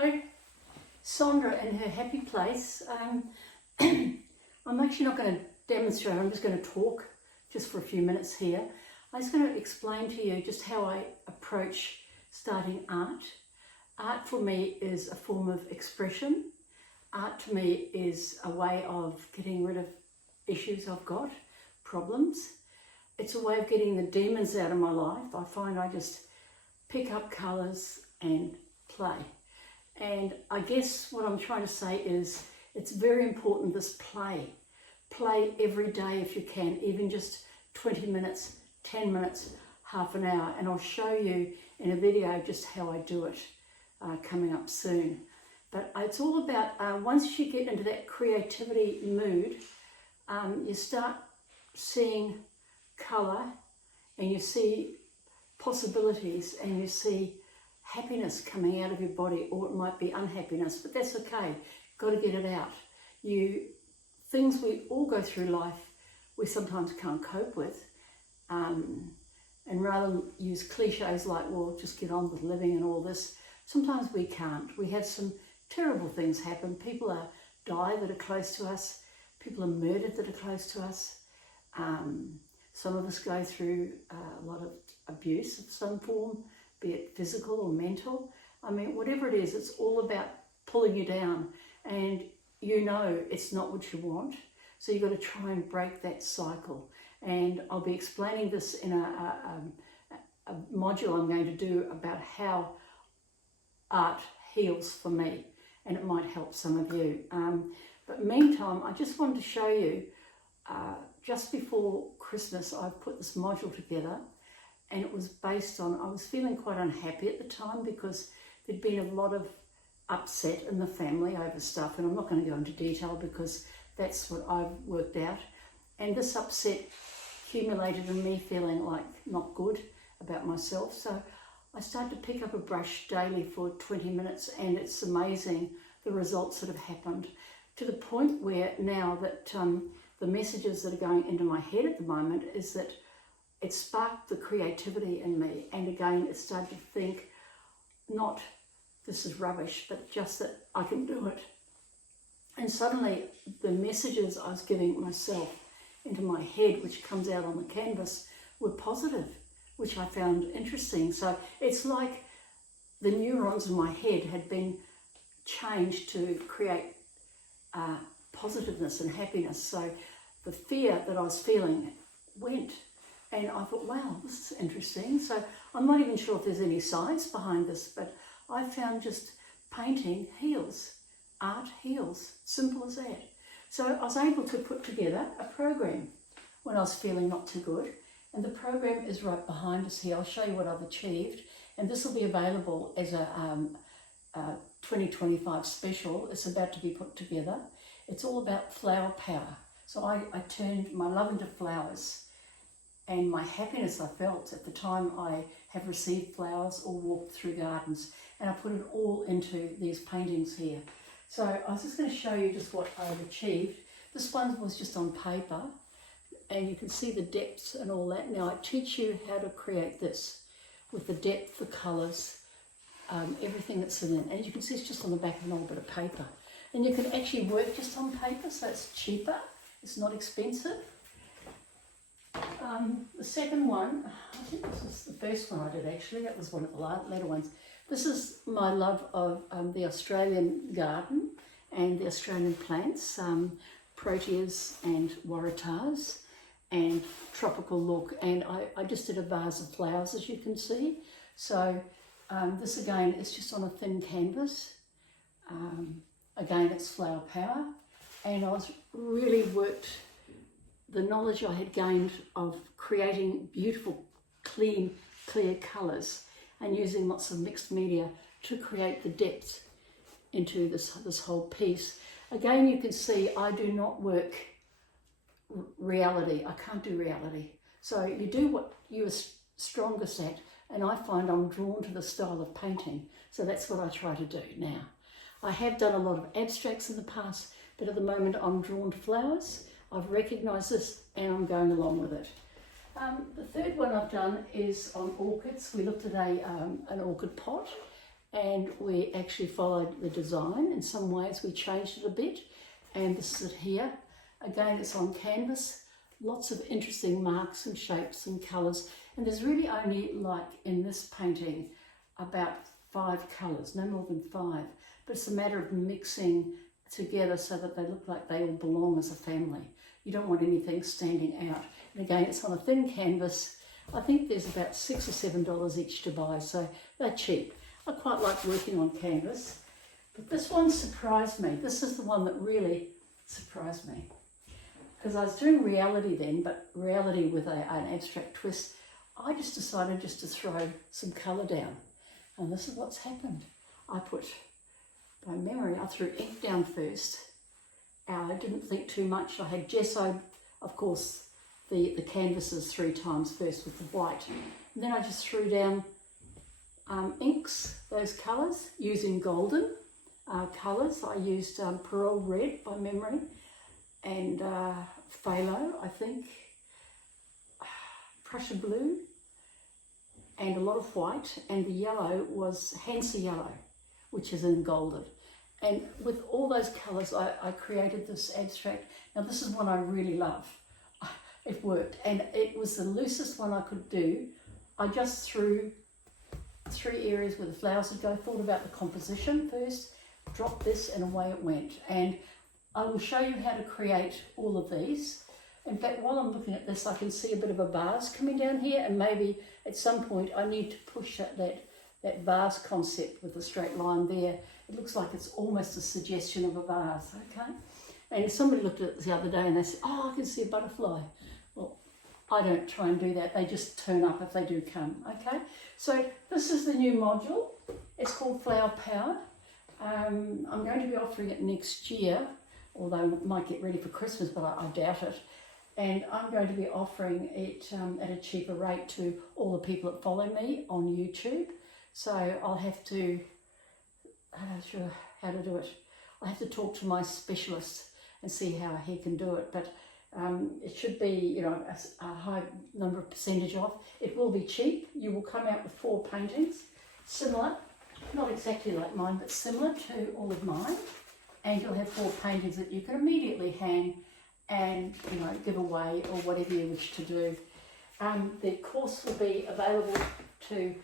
Hello, Sondra in her happy place. I'm actually not going to demonstrate, I'm just going to talk just for a few minutes here. I'm just going to explain to you just how I approach starting art. Art for me is a form of expression. Art to me is a way of getting rid of issues I've got, problems. It's a way of getting the demons out of my life. I find I just pick up colours and play. And I guess what I'm trying to say is it's very important, this play. Play every day if you can, even just 20 minutes, 10 minutes, half an hour. And I'll show you in a video just how I do it coming up soon. But it's all about, once you get into that creativity mood, you start seeing colour and you see possibilities and you see happiness coming out of your body, or it might be unhappiness, but that's okay. Got to get it out. Things we all go through life, we sometimes can't cope with. And rather than use cliches like, well, just get on with living and all this, sometimes we can't. We have some terrible things happen. People die that are close to us. People are murdered that are close to us. Some of us go through a lot of abuse of some form, be it physical or mental. I mean, whatever it is, it's all about pulling you down, and you know it's not what you want. So you've got to try and break that cycle. And I'll be explaining this in a module I'm going to do about how art heals for me, and it might help some of you. But meantime, I just wanted to show you, just before Christmas, I put this module together, and it was based on, I was feeling quite unhappy at the time because there'd been a lot of upset in the family over stuff, and I'm not going to go into detail because that's what I've worked out. And this upset accumulated in me feeling like not good about myself. So I started to pick up a brush daily for 20 minutes, and it's amazing the results that have happened, to the point where now that the messages that are going into my head at the moment is that it sparked the creativity in me. And again, it started to think, not this is rubbish, but just that I can do it. And suddenly the messages I was giving myself into my head, which comes out on the canvas, were positive, which I found interesting. So it's like the neurons in my head had been changed to create positiveness and happiness. So the fear that I was feeling went. And I thought, wow, this is interesting. So I'm not even sure if there's any science behind this, but I found just painting heals. Art heals. Simple as that. So I was able to put together a program when I was feeling not too good. And the program is right behind us here. I'll show you what I've achieved. And this will be available as a 2025 special. It's about to be put together. It's all about flower power. So I turned my love into flowers. And my happiness I felt at the time I have received flowers or walked through gardens, and I put it all into these paintings here. So I was just going to show you just what I've achieved. This one was just on paper, and you can see the depths and all that. Now I teach you how to create this with the depth, the colours, everything that's in it. And you can see it's just on the back of an old bit of paper. And you can actually work just on paper, so it's cheaper, it's not expensive. The second one, I think this was the first one I did actually, that was one of the later ones. This is my love of the Australian garden and the Australian plants, proteas and waratahs and tropical look. And I just did a vase of flowers, as you can see. So this again is just on a thin canvas. Again, it's flower power. And I was really worked the knowledge I had gained of creating beautiful, clean, clear colours and using lots of mixed media to create the depth into this whole piece. Again, you can see I do not work reality. I can't do reality. So you do what you're strongest at, and I find I'm drawn to the style of painting. So that's what I try to do now. I have done a lot of abstracts in the past, but at the moment I'm drawn to flowers. I've recognised this and I'm going along with it. The third one I've done is on orchids. We looked at an orchid pot, and we actually followed the design. In some ways we changed it a bit, and this is it here. Again, it's on canvas, lots of interesting marks and shapes and colours, and there's really only, like in this painting, about 5 colours, no more than 5, but it's a matter of mixing together so that they look like they all belong as a family. You don't want anything standing out. And again, it's on a thin canvas. I think there's about $6 or $7 each to buy, so they're cheap. I quite like working on canvas, but this one surprised me. This is the one that really surprised me, because I was doing reality then, but reality with an abstract twist. I just decided just to throw some colour down, and this is what's happened. I put, by memory, I threw ink down first. I didn't think too much. I had gesso, of course, the canvases 3 times first with the white, and then I just threw down inks, those colours, using golden colours. I used Pearl Red by memory, and Phthalo, I think, Prussian Blue, and a lot of white, and the yellow was Hansa Yellow, which is in golden. And with all those colours, I created this abstract. Now this is one I really love. It worked, and it was the loosest one I could do. I just threw 3 areas where the flowers would go, thought about the composition first, dropped this, and away it went. And I will show you how to create all of these. In fact, while I'm looking at this, I can see a bit of a vase coming down here, and maybe at some point I need to push that vase concept with a straight line there. It looks like it's almost a suggestion of a vase, okay? And somebody looked at it the other day and they said, oh, I can see a butterfly. Well, I don't try and do that. They just turn up if they do come, okay? So this is the new module. It's called Flower Power. I'm going to be offering it next year, although I might get ready for Christmas, but I doubt it. And I'm going to be offering it at a cheaper rate to all the people that follow me on YouTube. So I'll have to, I'm not sure how to do it. I'll have to talk to my specialist and see how he can do it. But it should be, you know, a high number of percentage off. It will be cheap. You will come out with 4 paintings, similar, not exactly like mine, but similar to all of mine. And you'll have 4 paintings that you can immediately hang and, you know, give away or whatever you wish to do. The course will be available to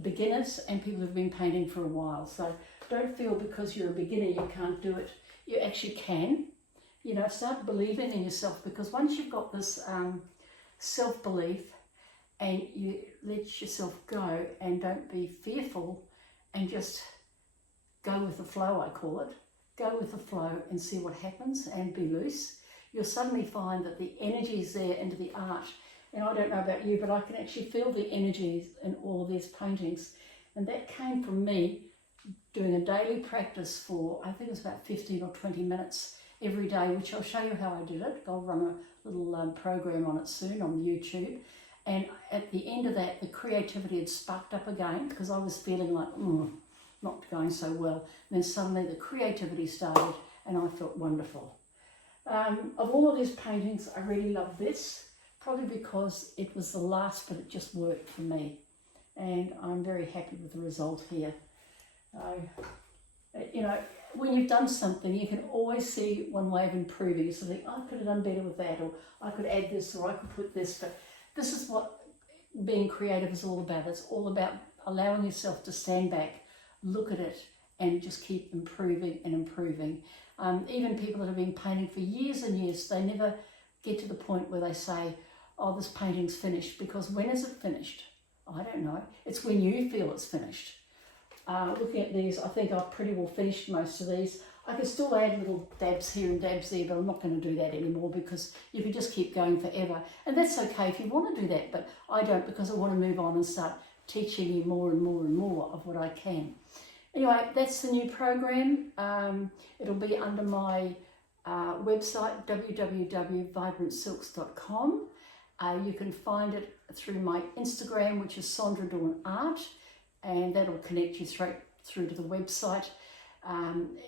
beginners and people who've been painting for a while. So don't feel because you're a beginner you can't do it. You actually can. You know, start believing in yourself, because once you've got this self-belief and you let yourself go and don't be fearful and just go with the flow, I call it. Go with the flow and see what happens and be loose. You'll suddenly find that the energy is there into the art. And I don't know about you, but I can actually feel the energies in all of these paintings. And that came from me doing a daily practice for, I think it was about 15 or 20 minutes every day, which I'll show you how I did it. I'll run a little program on it soon on YouTube. And at the end of that, the creativity had sparked up again, because I was feeling like, not going so well. And then suddenly the creativity started and I felt wonderful. Of all of these paintings, I really love this, probably because it was the last, but it just worked for me. And I'm very happy with the result here. You know, when you've done something, you can always see one way of improving. You sort of think, oh, I could have done better with that, or I could add this, or I could put this. But this is what being creative is all about. It's all about allowing yourself to stand back, look at it, and just keep improving and improving. Even people that have been painting for years and years, they never get to the point where they say, oh, this painting's finished, because when is it finished? I don't know. It's when you feel it's finished. Looking at these, I think I've pretty well finished most of these. I can still add little dabs here and dabs there, but I'm not going to do that anymore, because you can just keep going forever. And that's okay if you want to do that, but I don't, because I want to move on and start teaching you more and more and more of what I can. Anyway, that's the new program. It'll be under my website, www.vibrantsilks.com. You can find it through my Instagram, which is Sondra Dawn Art, and that'll connect you straight through to the website.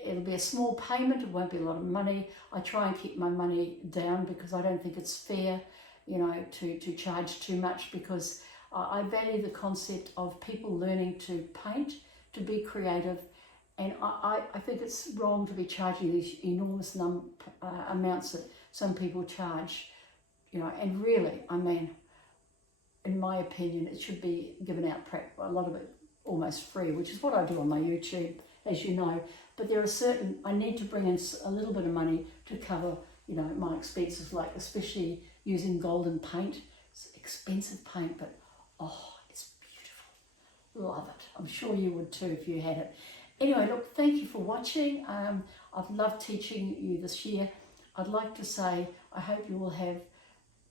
It'll be a small payment. It won't be a lot of money. I try and keep my money down, because I don't think it's fair, you know, to charge too much, because I value the concept of people learning to paint, to be creative. And I think it's wrong to be charging these enormous amounts that some people charge, you know, and really, I mean, in my opinion, it should be given out, a lot of it almost free, which is what I do on my YouTube, as you know. But there are certain, I need to bring in a little bit of money to cover, you know, my expenses, like especially using golden paint. It's expensive paint, but oh, it's beautiful. Love it. I'm sure you would too if you had it. Anyway, look, thank you for watching. I've loved teaching you this year. I'd like to say I hope you will have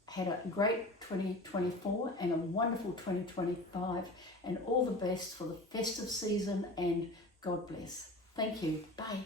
had a great 2024 and a wonderful 2025, and all the best for the festive season, and God bless. Thank you. Bye.